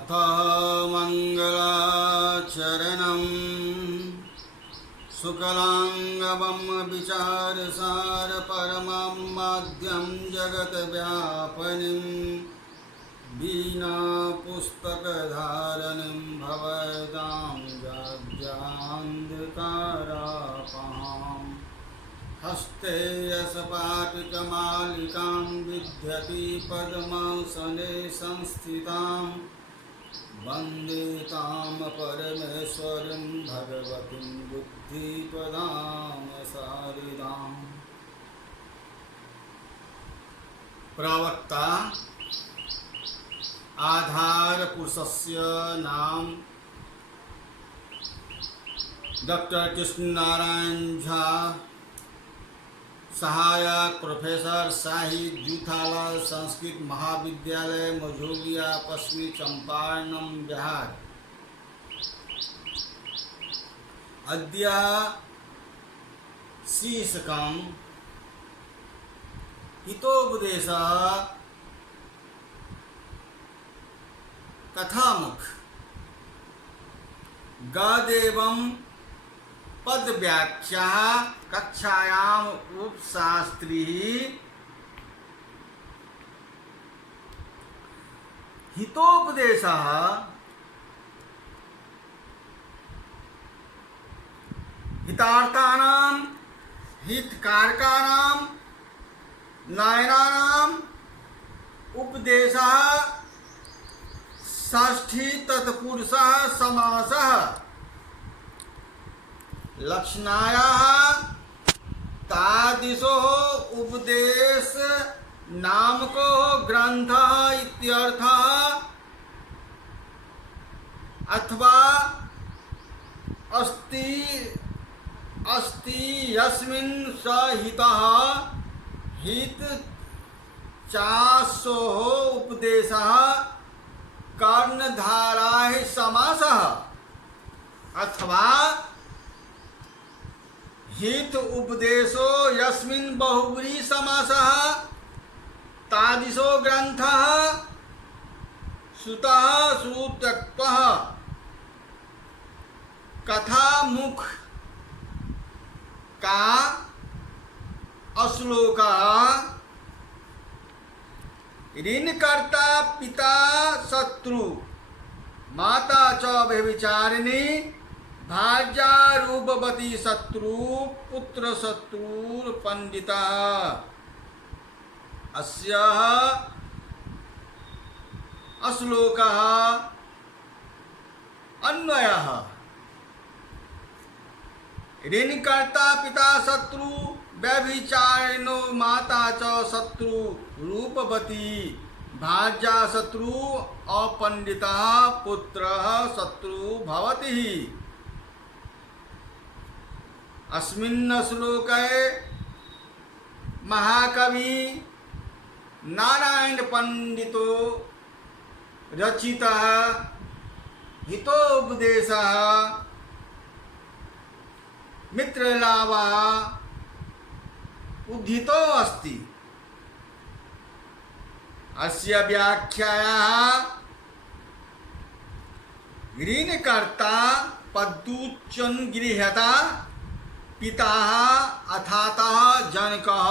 अथ मंगलाचरणं शुक्लांगवं विचारसार परमं माध्यं जगद्व्यापनीं वीणा पुस्तकधारणीं भवदां जाड्यान्धकारापहाम् हस्ते यशपाटकमालिकां विद्यति पद्मासने संस्थितां वन्दे तां परमेश्वरीं भगवतीं बुद्धिप्रदां शारदाम्। प्रवक्ता आधार पुरुषस्य नाम डॉक्टर कृष्ण नारायण झा, सहायक प्रोफेसर शाही जूथाला संस्कृत महाविद्यालय मझौलिया पश्चिमी चंपारण बिहार। अद्य शीर्षकं हितोपदेशः कथामुख गदेवं पद व्याख्या कक्षायाम उपशास्त्री हितोपदेशः हितार्थानां हितकारकानां नायनानां उपदेशः षष्ठी तत्पुरुषः समासः लक्षणायाः तादृशो उपदेश नामको ग्रंथः इत्यर्थः। अथवा अस्ति यस्मिन् सहितः हित चासो उपदेशः कर्णधाराः समासः। अथवा हित उपदेशो यस्मिन् बहुब्री समासः तादृशो ग्रंथः श्रुतः श्रुत्यक्तः। कथामुख का अश्लोकः ऋणकर्ता पिता शत्रु माता च व्यभिचारिणी भार्या रूपवती शत्रु पुत्र शत्रुर पंडिता। अस्य अश्लोकः अन्वयः ऋणकर्ता पिता शत्रु व्यभिचारिणो माता च शत्रु रूपवती भार्या शत्रु अपंडिता पुत्रः शत्रु भवति। अस्मिन् श्लोके महाकवि नारायण पंडितो रचितः हितोपदेशः मित्रलाभः उद्धितो अस्ति। अस्य व्याख्यायाः ऋणकर्ता पदुच्चं गृह्यता पिता अर्थात जनकः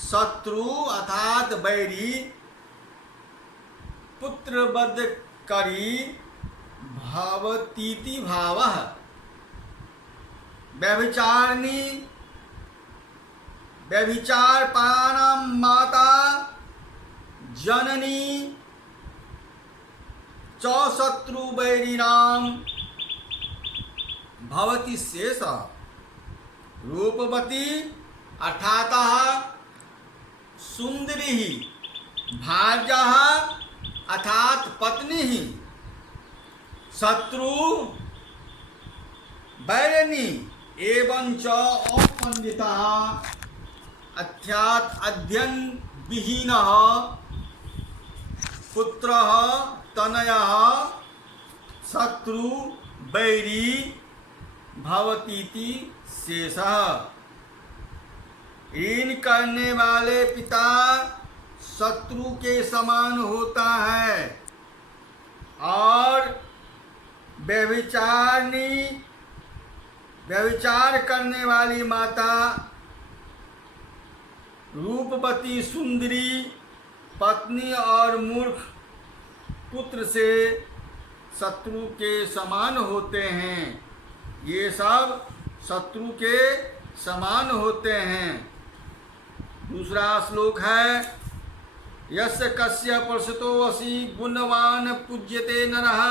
शत्रु अर्थात वैरी पुत्रवधकरी भवतीति भावः। व्यभिचारिणी व्यभिचारपानां माता जननी च शत्रुवैरिणां भवति शेषः। रूपवती अर्थात सुंदरी भार्या अर्थात पत्नी शत्रु वैरिणी एवं च अपंडिता अर्थात अध्ययन विहीनः पुत्रः तनयः शत्रु वैरी भवतीति शेषः। ऋण करने वाले पिता शत्रु के समान होता है और व्यभिचार करने वाली माता, रूपवती सुंदरी पत्नी और मूर्ख पुत्र से शत्रु के समान होते हैं। ये सब शत्रु के समान होते हैं। दूसरा श्लोक है, यस्य कस्य परसतो वसी गुणवान पूज्यते नरः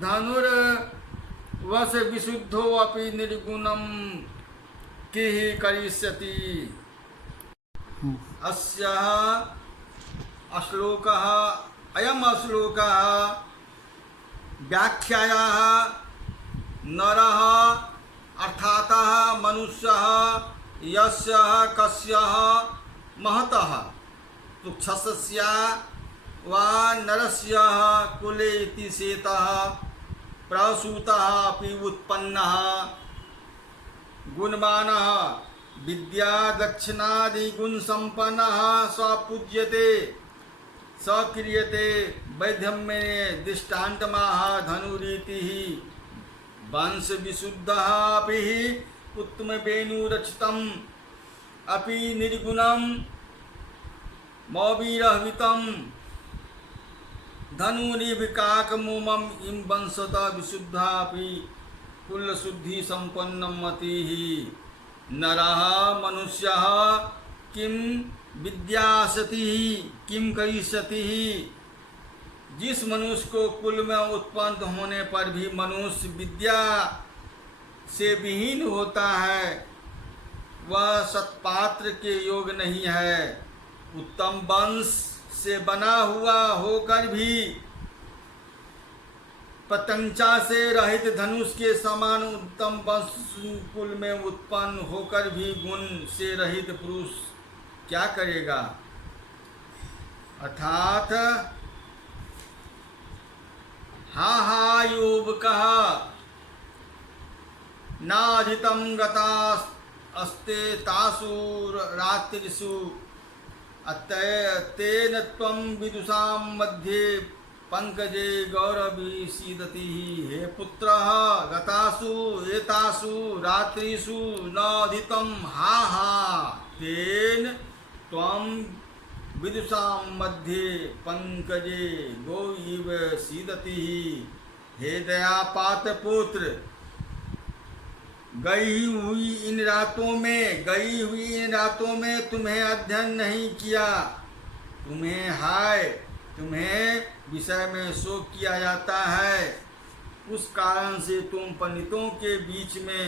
धनुर्वश विशुद्धो अपि निर्गुणम किह करिष्यति। अस्यः श्लोकः अयम् श्लोकः व्याख्यायाः नरः अर्थात् मनुष्यः यस्य कस्य महतः तुच्छस्य वा नरस्य कुले इति सेतः प्रसूतः अपि उत्पन्नः गुणवानः विद्या दक्षिणादि गुण संपन्नः स पूज्यते स क्रियते वैद्यम में दृष्टान्तमाह धनुरीति वंश विशुद्धः अपि उत्तम वेणुरचितम् अपि निर्गुणं मौवीरहितं धनुरिविकाकमुमम् इं वंशतः विशुद्धः अपि कुलशुद्धि संपन्नम् मतिः नरः मनुष्यः किं विद्यासति किं करिष्यति। जिस मनुष्य को कुल में उत्पन्न होने पर भी मनुष्य विद्या से विहीन होता है, वह सत्पात्र के योग नहीं है। उत्तम वंश से बना हुआ होकर भी प्रत्यंचा से रहित धनुष के समान उत्तम वंश कुल में उत्पन्न होकर भी गुण से रहित पुरुष क्या करेगा। अर्थात हा युवकः नाधितं गता अस्ते तासु रात्रिषु तेन त्वं विदुषां मध्ये पंकजे गौरवी सीदति। हे पुत्रः गतासु एतासु रात्रिषु नाधितं हा तेन त्वं विदुषां मध्ये पंकजे गो इव सीदति। हे दयापात्र पुत्र, गई हुई इन रातों में तुम्हें अध्ययन नहीं किया, तुम्हें विषय में शोक किया जाता है। उस कारण से तुम पंडितों के बीच में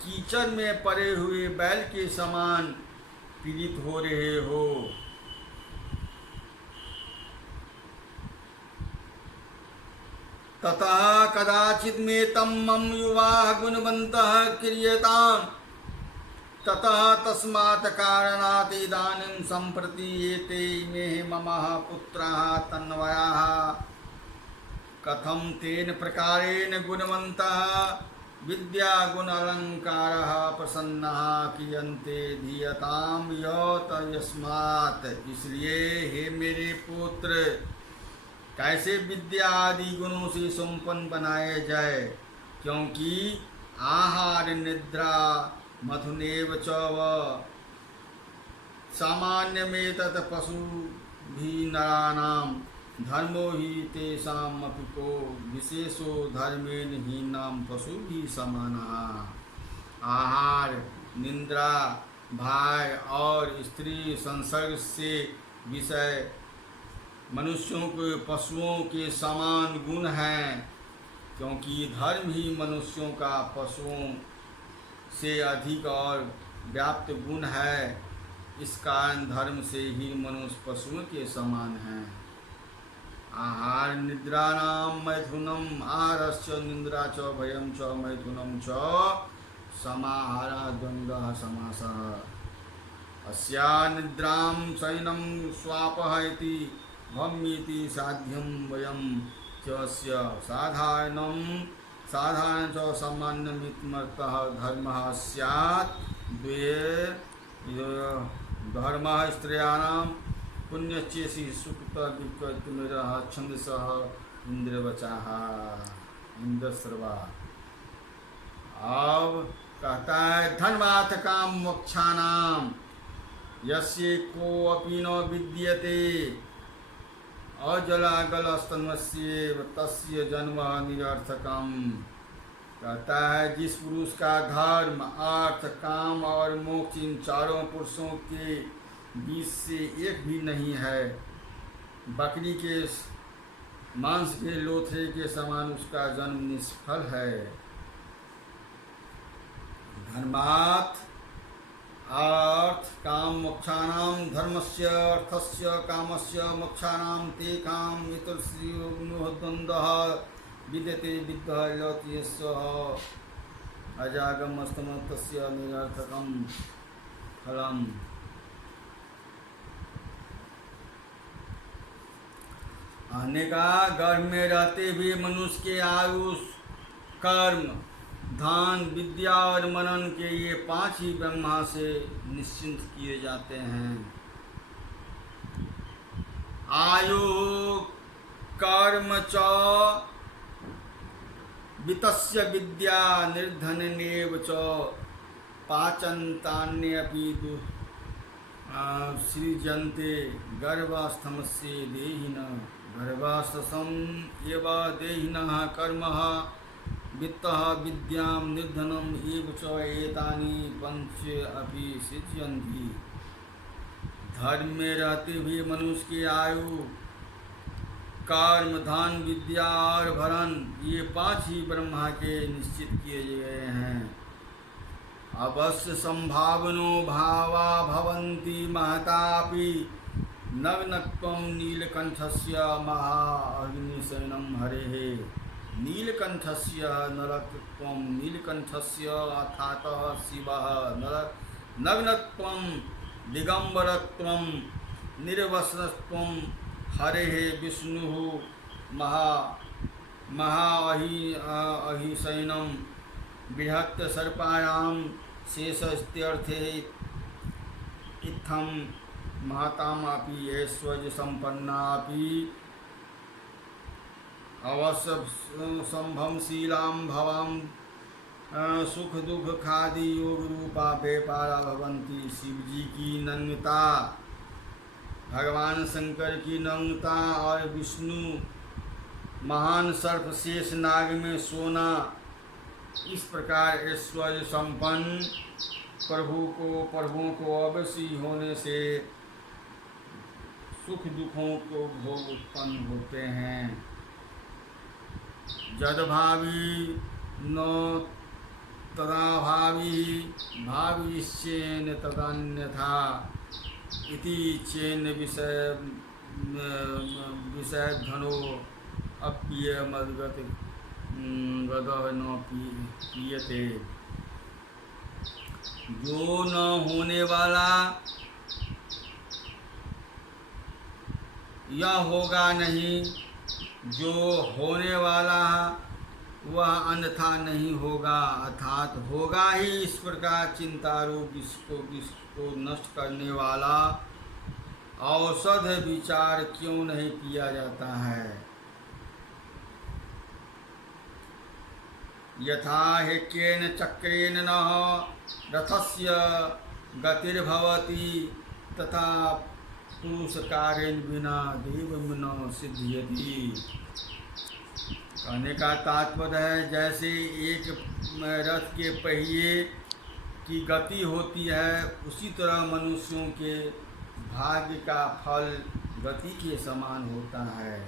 कीचड़ में पड़े हुए बैल के समान पीड़ित हो रहे हो। ततः कदाचित् मे तम युवा गुणवन्तः क्रियताम् ततः तस्मात् कारणात् इदानीं सम्प्रति एते इमे मम पुत्राः तन्वयाः कथं तेन प्रकारेण गुणवन्तः विद्या गुण अलंकारः प्रसन्नः क्रियन्ते धीयतां यस्मात्। इसलिए हे मेरे पुत्र, कैसे विद्या आदि गुणों से संपन्न बनाए जाए, क्योंकि आहार निद्रा मथुनेव चव सामान्यमेतत् पशु भी नराणाम धर्मो ही तेषाम् अपि को विशेषो धर्मेण हीनाम पशु भी समानः। आहार, निद्रा, भय और स्त्री संसर्ग से विषय मनुष्यों के पशुओं के समान गुण हैं, क्योंकि धर्म ही मनुष्यों का पशुओं से अधिक और व्याप्त गुण है। इस कारण धर्म से ही मनुष्य पशुओं के समान हैं। आहार निद्राणाम मैथुनम आहारस्य निद्रा च भयम च मैथुनम च समाहारा द्वन्द्वः समासः। अस्या निद्रां शयनं स्वापः इति भम्मीति साध्यं वयं च साधारण च सामान्यमित्मर्थः धर्मः स्यात् द्वे धर्मः स्त्रियाणां पुण्यचेसी सुकृत विकृत मेरा छंद सह इंद्र बचाहा इंद्र सर्वा। अब कहता है धर्मार्थ काम मोक्षाणाम यस्य को अपि न विद्यते अजलागलस्तन्वस्येव तस्य जन्म निरर्थकम। कहता है जिस पुरुष का धर्म अर्थ काम और मोक्ष इन चारों पुरुषों के बीच से एक भी नहीं है, बकरी के मांस के लोथरे के समान उसका जन्म निष्फल है। धर्मात् अर्थ काम मोक्षाणाम धर्मस्य अर्थस्य कामस्य मोक्षाणाम ते काम द्वंद्वः विद्यते विद्यते अजागमस्तम तस्य निरर्थकम फलम। आने का गर्भ में रहते हुए मनुष्य के आयुष कर्म दान विद्या और मनन के ये 5 ही ब्रह्मा से निश्चिंत किए जाते हैं। आयु कर्म च वित्तस्य विद्या निर्धनेव च पाचन्तान्यपि सृजन्ते गर्भास्थमस्य देहिनः गर्भास्थसम एव देहिनः कर्मः वित्तः विद्यां निर्धनम एव च एतानि पंच अपि सृज्यन्ति। धर्म में रहते हुए मनुष्य की आयु कर्म धन विद्या और भरण ये 5 ही ब्रह्मा के निश्चित किए गए हैं। अवश्य संभावनो भावा भवन्ति महतापि नग्नत्वं नीलकंठस्य महाअग्निशयनं हरेः नीलकंठस्य नरकत्वं नीलकंठस्य अथातः शिवः नग्नत्वं दिगंबरत्वं निर्वस्त्रत्वं हरेः विष्णुः महाअहिशयनं बृहत् सर्पायां शेषस्त्यर्थे इत्थं महतामपि ऐश्वर्य संपन्नापि अवश्य संभमशीलां भवां सुख दुख खादि योग रूपा व्यापारा भवंती। शिव जी की नग्नता, भगवान शंकर की नग्नता और विष्णु महान सर्प शेष नाग में सोना, इस प्रकार ऐश्वर्य संपन्न प्रभुओं को अवश्य होने से सुख दुखों को भोग उत्पन्न होते हैं। जदभावी न तदाभावी भाविष्येन तदन्यथा इति चेन विषयधनो अप्यमद्गत गदः न पीयते। जो न होने वाला यह होगा नहीं, जो होने वाला वह अन्यथा नहीं होगा, अर्थात होगा ही। इस प्रकार चिंता रूप विष को नष्ट करने वाला औषध विचार क्यों नहीं किया जाता है। यथा हेक्येन चक्रेण नः रथस्य गतिर्भवति तथा पुरुषकारेण बिना देव न सिद्ध्यति। कहने का तात्पर्य है जैसे एक रथ के पहिए की गति होती है, उसी तरह मनुष्यों के भाग्य का फल गति के समान होता है।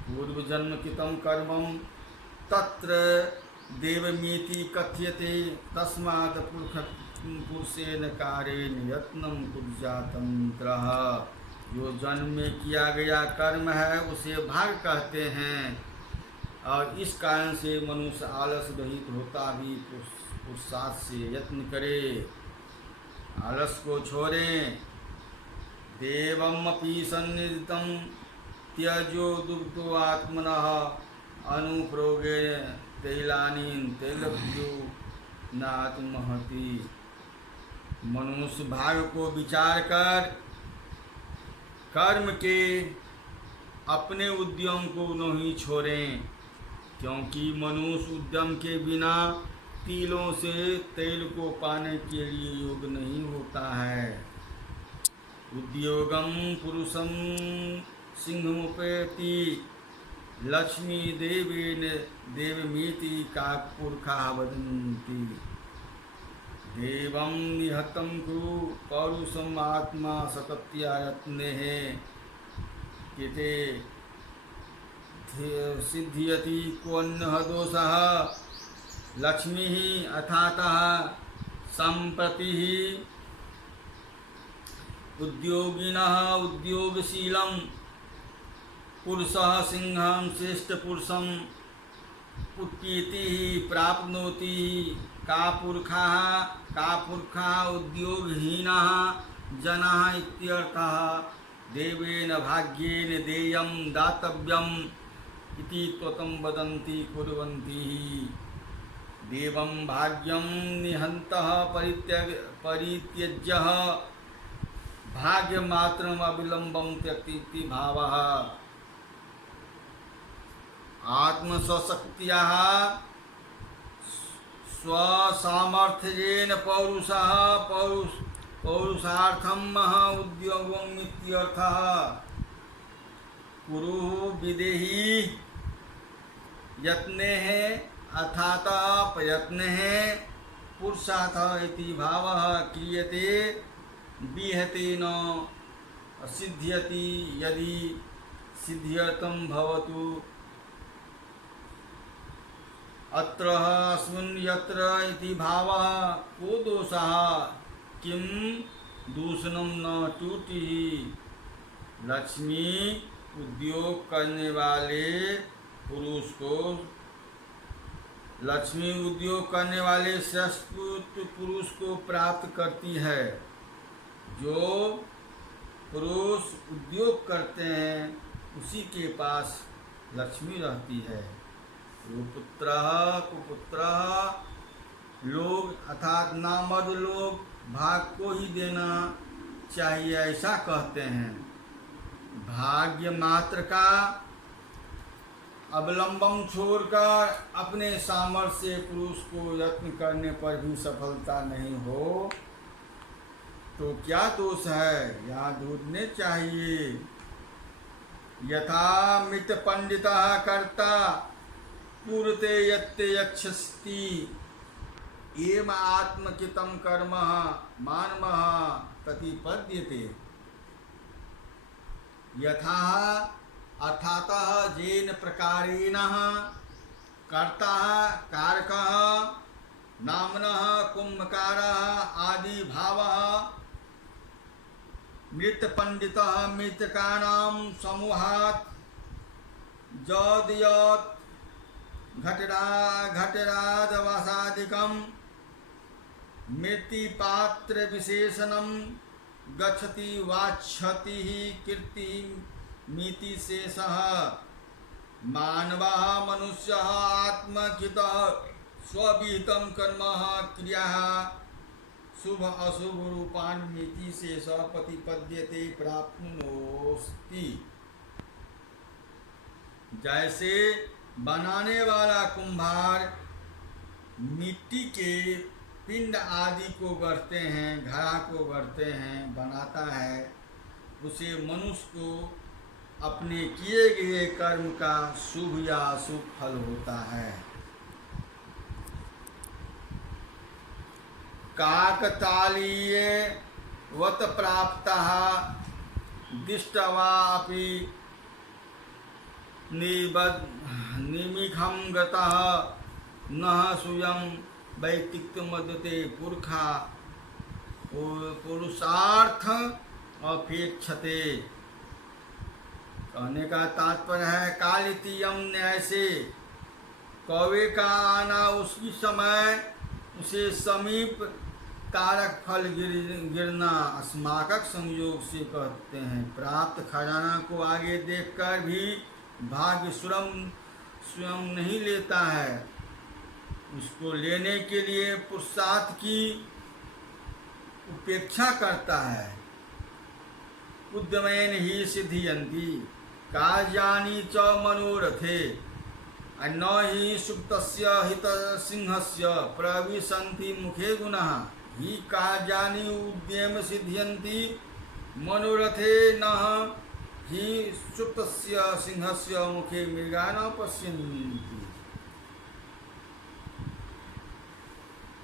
पूर्व जन्म कृतं कर्मं तत्र देवमीति कथ्यते तस्मात् पुरुषेण कारेण यत्नं कुर्यात्तन्त्रः। जो जन्म में किया गया कर्म है उसे भाग कहते हैं, और इस कारण से मनुष्य आलस रहित होता भी पुरुषार्थ से यत्न करे, आलस को छोड़ें। देवमपि सन्निधितं त्यजो दुग्धो आत्मनः अनुप्रोगेण तैलानीं तैलभ्यो नात्महति। मनुष्य भाग को विचार कर कर्म के अपने उद्यम को नहीं छोड़ें, क्योंकि मनुष्य उद्यम के बिना तिलों से तेल को पाने के लिए योग्य नहीं होता है। उद्योगम पुरुषम सिंहमुपेति लक्ष्मी देवेन देवमीति कापुरुषा वदन्ति। देवं निहतं कुरु पौरुषम आत्मा सतत्यायत्नेः कृते सिद्ध्यति कोऽन्यः दोषः। लक्ष्मीः अथातः सम्प्रति उद्योगिनः उद्योगशीलं पुरुषः सिंहं श्रेष्ठपुरुषं उत्कीर्तिः प्राप्नोति। कापुरुषः उद्योगहीनः जनाः इत्यर्थः। देवेन भाग्येन देयं दातव्यम् इति त्वतं वदन्ति कुर्वन्ति। देवं भाग्यं निहन्तः परित्यज्य भाग्यमात्रम् अविलम्बं त्यक्ति भावः। आत्मस्वशक्त्याः स्वसामर्थ्येन पौरुषार्थं उद्योगम् इत्यर्थः। कुरु विदेहि यत्नेः अथातः प्रयत्नेः पुरुषार्थः इति भावः क्रियते विहते न सिद्ध्यति। यदि सिद्ध्यर्थं भवतु अत्र अस्मिन् यत्र इति भावः को दोषः किं दूषणं न त्रुटिः। लक्ष्मी उद्योग करने वाले पुरुष को लक्ष्मी उद्योग करने वाले श्रेष्ठ पुरुष को प्राप्त करती है। जो पुरुष उद्योग करते हैं उसी के पास लक्ष्मी रहती है। पुत्रः कुपुत्रः लोग अर्थात नामर्द लोग भाग को ही देना चाहिए ऐसा कहते हैं। भाग्य मात्र का अवलंबन छोड़कर अपने सामर्थ्य से पुरुष को यत्न करने पर भी सफलता नहीं हो तो क्या दोष है, यहाँ ढूंढने चाहिए। यथा मित पंडितः कर्ता पूर्ते यत्ते यक्षस्ति एम आत्मकितं कर्म मानवः प्रतिपद्यते। यथा अर्थातः जेन प्रकारेण कर्ता कारकः नामनः कुंभकारः आदि भावः मृत पंडितः मृतकानां समूहात् जदयत् घटराजवासादिकं मृत्तिपात्र विशेषणं गच्छति वाच्छति कीर्ति मिति शेषः। मानवः मनुष्यः आत्मकितः स्वविहितं कर्म क्रियाः शुभ अशुभ रूपान् मिति शेषः प्रतिपद्यते प्राप्नोस्ति। जैसे बनाने वाला कुम्हार मिट्टी के पिंड आदि को गढ़ते हैं, घड़ा को गढ़ते हैं, बनाता है, उसे मनुष्य को अपने किए गए कर्म का शुभ या अशुभ फल होता है। काकतालीय वत प्राप्तः दृष्टवापि निमिखं गतः न स्वयं वैतिक्यमदते पुरखा पुरुषार्थ अपेक्षते। कहने का तात्पर्य है कालितीयम न्याय से कौवे का आना उसी समय उसे समीप तारक फल गिरना अस्माकक संयोग से कहते हैं। प्राप्त खजाना को आगे देखकर भी भाग्य स्वयं नहीं लेता है, उसको लेने के लिए पुरुषार्थ की उपेक्षा करता है। उद्यमेन ही सिद्धियन्ति कार्याणि च मनोरथे न हि सुप्तस्य हितसिंहस्य प्रविशन्ति मुखे गुणाः हि कार्याणि उद्यम सिद्ध्यन्ति मनोरथे न हि सुप्तस्य सिंहस्य मुखे मृगा न पश्यन्ति।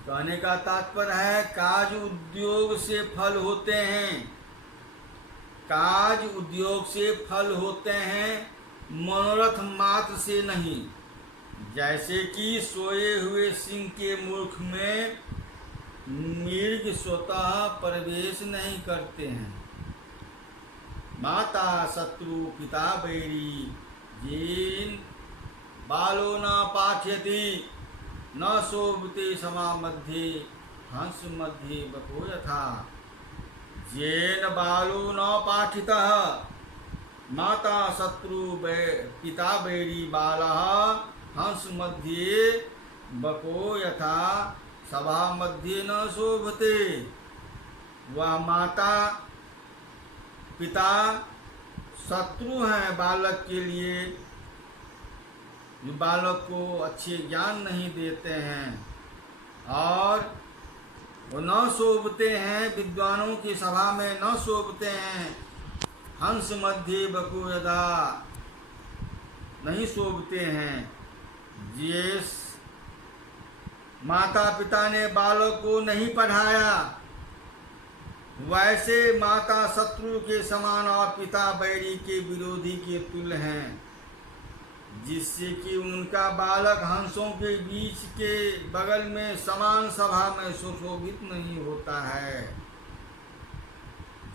कहने का तात्पर्य है काज उद्योग से फल होते हैं, काज उद्योग से फल होते हैं, मनोरथ मात्र से नहीं। जैसे कि सोए हुए सिंह के मुख में मृग स्वतः प्रवेश नहीं करते हैं। माता शत्रु पिता बैरी जीन बालो न पाठयति न शोभते समा मध्ये हंस मध्ये बको यथा। जेन बालो न पाठितः माता शत्रु पिता बैरी बालः हंस मध्ये बको यथा सभा मध्ये न शोभते। वह माता पिता शत्रु हैं बालक के लिए, जो बालक को अच्छे ज्ञान नहीं देते हैं, और वो न शोभते हैं, विद्वानों की सभा में न शोभते हैं। हंस मध्य बको यदा नहीं शोभते हैं। जिस माता पिता ने बालक को नहीं पढ़ाया, वैसे माता शत्रु के समान और पिता बैरी के विरोधी के तुल्य हैं, जिससे कि उनका बालक हंसों के बीच के बगल में समान सभा में सुशोभित नहीं होता है।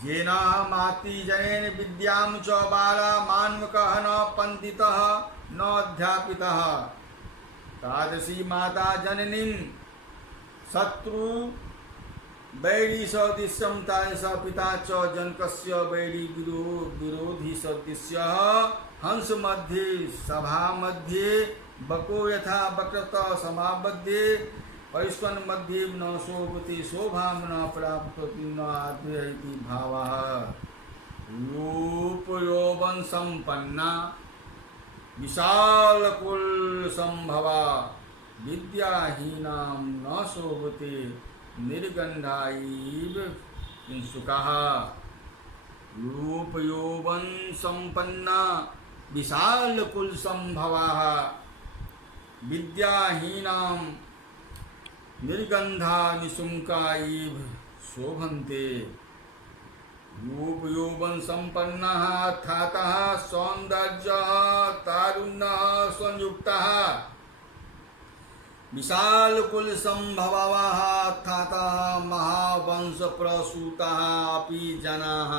जेना माति जनेन विद्याम च बाला मान्वकः न पंडितः न अध्यापितः तादृशी माता जननीं शत्रु बैरी सदृश्यं तादृशः पिता च जनकस्य बैरी विरोधी सदृश्यः हंस मध्ये सभा मध्ये बको यथा वक्रतः समाबद्धे परिष्वन् मध्ये न शोभते शोभां न प्राप्नोति न आद्यति भावः। रूप यौवन संपन्ना विशाल कुल संभवा विद्याहीनां न शोभते निर्गंधाइव किंसुकाः। रूप यौवन संपन्ना विशाल कुल संभवाः विद्याहीनां निर्गंधा निशुंका इव शोभन्ते। रूप यौवन संपन्नः अर्थातः सौंदर्यः तारुण्यः संयुक्तः विशाल कुल संभवाः अर्थातः महावंश प्रसूताः अपि जनाः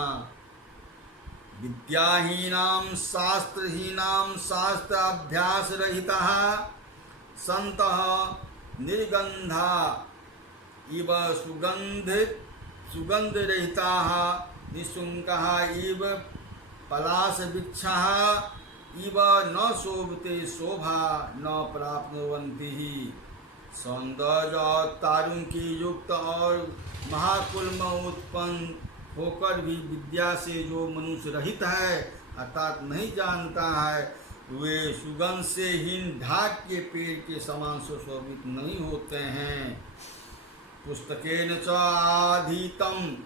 विद्याहीनां शास्त्रहीनां शास्त्र अभ्यास रहितः सन्तः निर्गंधा इव सुगंध रहिताः निशुंकाः इव पलाश वृक्षाः इव न शोभते शोभा न प्राप्नुवन्ति। सौंदर्य और तारुण्य की युक्त और महाकुल में उत्पन्न होकर भी विद्या से जो मनुष्य रहित है अर्थात नहीं जानता है, वे सुगंध से हीन ढाक के पेड़ के समान सुशोभित नहीं होते हैं। पुस्तकेन च आधीतम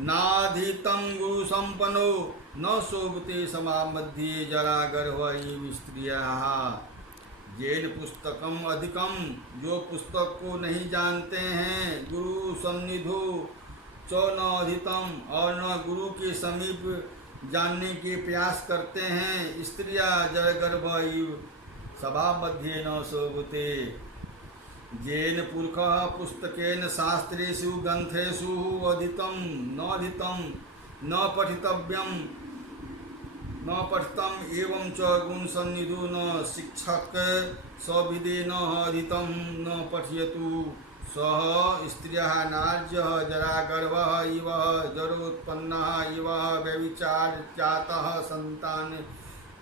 नाधीतम गुरु संपन्नो न शोभते समा मध्ये जरा गर्भ एवं स्त्रियः। जेन पुस्तकम अधिकम, जो पुस्तक को नहीं जानते हैं, गुरु सन्निधो च न अधितम, और न गुरु के समीप जानने के प्रयास करते हैं, स्त्रिया जड़ गर्भ इव सभा मध्ये न शोभते। जेन पुरखः पुस्तकेन शास्त्रेषु ग्रंथेषु अधितम न पठितव्यम न पठितम एवं च गुण सन्निधो न शिक्षक सविदे न अधितम न पठयतु सह स्त्रियः नार्यः जरागर्भः इव जरोत्पन्नः इव व्यभिचार जातः संतान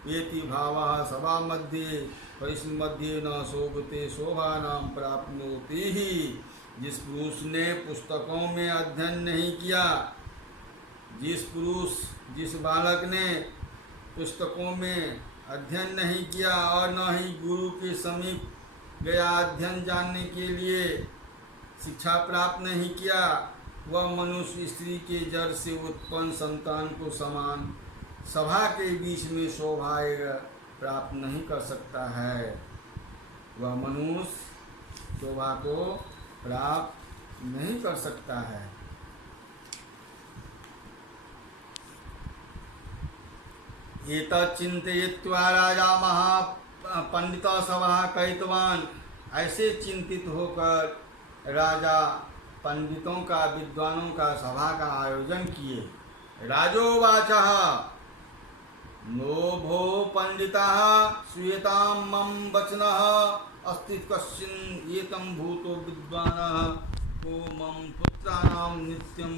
वेति भावः सभा मध्ये परिसमध्ये न शोभते शोभा नाम प्राप्नोति ही। जिस पुरुष ने पुस्तकों में अध्ययन नहीं किया जिस बालक ने पुस्तकों में अध्ययन नहीं किया और न ही गुरु के समीप गया अध्ययन जानने के लिए, शिक्षा प्राप्त नहीं किया, वह मनुष्य स्त्री के जड़ से उत्पन्न संतान को समान सभा के बीच में सौभाग्य प्राप्त नहीं कर सकता है। वह मनुष्य शोभा को प्राप्त नहीं कर सकता है। एतत् चिन्तयित्वा राजा महापंडितः सभा कहितवान्। ऐसे चिंतित होकर राजा पंडितों का, विद्वानों का सभा का आयोजन किए। राजोवाचः नो भो पंडिताः श्रूयतां मम वचनः अस्ति कश्चिन् एतं भूतो विद्वानः को मम पुत्राणां नित्यं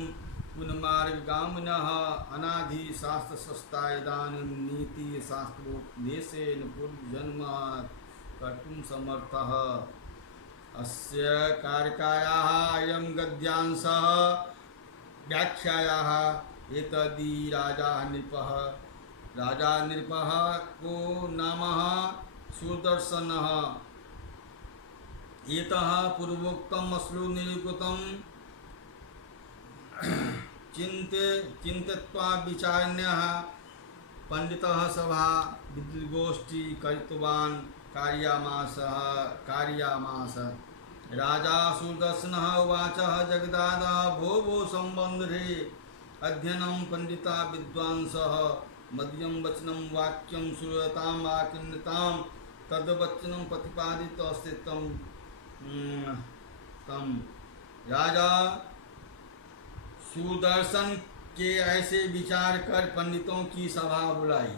गुणमार्गगामिनः अनादि शास्त्रशस्ता इदानीं नीति शास्त्रोपदेशेन पूर्वजन्मात् कर्तुं समर्थः। अस्य कारकायाः अयं गद्यांशः व्याख्यायाः एतदि राजा नृपः को नामः सुदर्शनः। एतः पूर्वोक्तम् अश्रु निरूपितं चिन्तयित्वा विचारण्यः पंडितः सभा विद्वगोष्ठी कृतवान् कार्यामास। राजा सुदर्शनः उवाच जगदादा भो भो सम्बन्धे अध्ययनं पंडिता विद्वांसः मध्यम वचनं वाक्यं श्रूयतां आकिन्नतां तद्वचनं प्रतिपादितमस्ति तम। राजा सुदर्शन के ऐसे विचार कर पंडितों की सभा बुलाई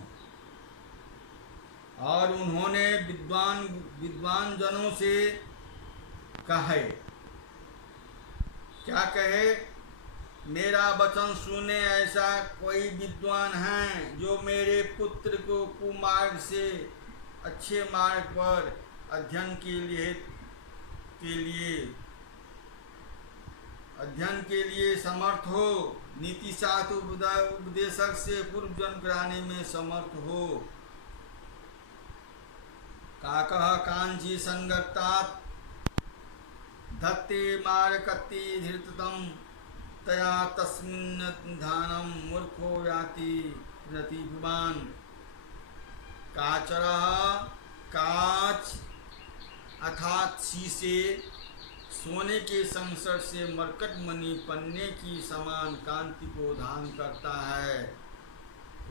और उन्होंने विद्वान जनों से कहे, क्या कहे, मेरा वचन सुने ऐसा कोई विद्वान है जो मेरे पुत्र को कुमार्ग से अच्छे मार्ग पर अध्ययन के लिए समर्थ हो, नीति शास्त्र उपदेशक से पूर्व जन्म कराने में समर्थ हो। काकः कांची संगतात् धत्ते मारकत्ति धृततं तया तस्मिन् ध्यानं मूर्खो याति प्रतिभावान्। काचरः काच अर्थात शीशे सोने के संसर्ग से मरकट मणि पन्ने की समान कांति को धारण करता है,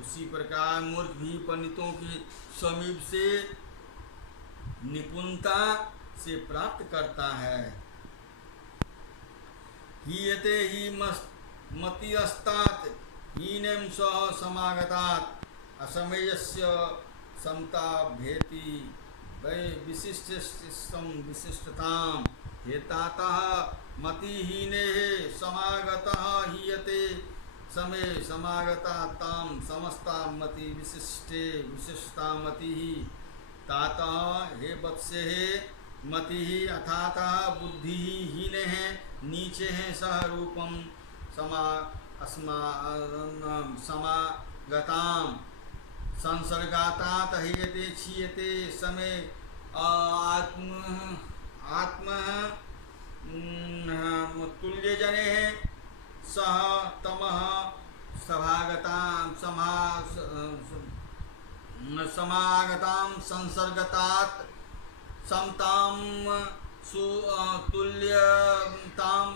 उसी प्रकार मूर्ख भी पंडितों के समीप से निपुणता से प्राप्त करता है। हीयते ही मतिस्तात् हीनं सह समागतात् असमयस्य समता भेति वै विशिष्टताम्। हेतातः मतिहीने समागतः हीयते समय समागता ताम समस्ता मति विशिष्टा मति तातः हे वत्से मति अथातः बुद्धि हीन है नीचे है सह रूपम समागताम संसर्गातात हेयते क्षीयते समय आत्म तुल्य जने सह तमः समागताम संसर्गतात समताम तुल्यताम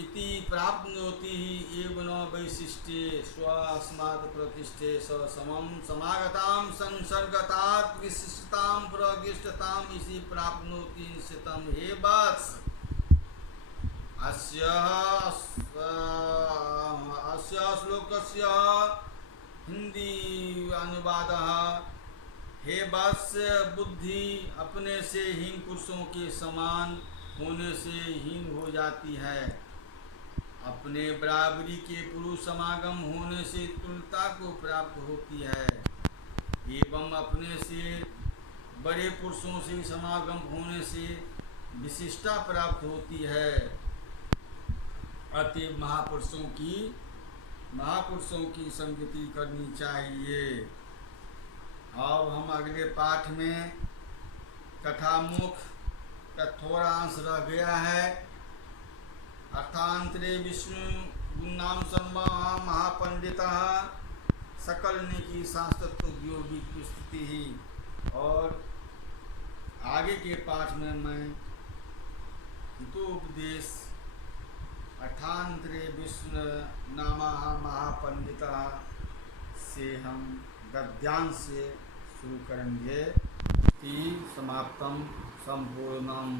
इति प्राप्नोति एव न वैशिष्ट्ये स्वास्मात् प्रतिष्ठे स समम समागताम संसर्गतात् विशिष्टताम प्रविष्टताम इति प्राप्नोति निश्चितम हे वत्स। अस्य श्लोकस्य हिंदी अनुवादः हे वत्स बुद्धि अपने से हीन पुरुषों के समान होने से हीन हो जाती है, अपने बराबरी के पुरुष समागम होने से तुल्यता को प्राप्त होती है, एवं अपने से बड़े पुरुषों से समागम होने से विशिष्टता प्राप्त होती है। अतएव महापुरुषों की महापुरुषों की संगति करनी चाहिए। अब हम अगले पाठ में कथामुख का थोड़ा अंश रह गया है। अर्थांतरे विष्णु गुणाम सर्वा महापंडिता सकल नेकी शास्त्रत्व योगी स्थिति ही। और आगे के पाठ में मैं हितोपदेश अर्थांतरे विष्णु नामा महापंडिता से हम गद्यांश से शुरू करेंगे। समाप्तम संपूर्णम।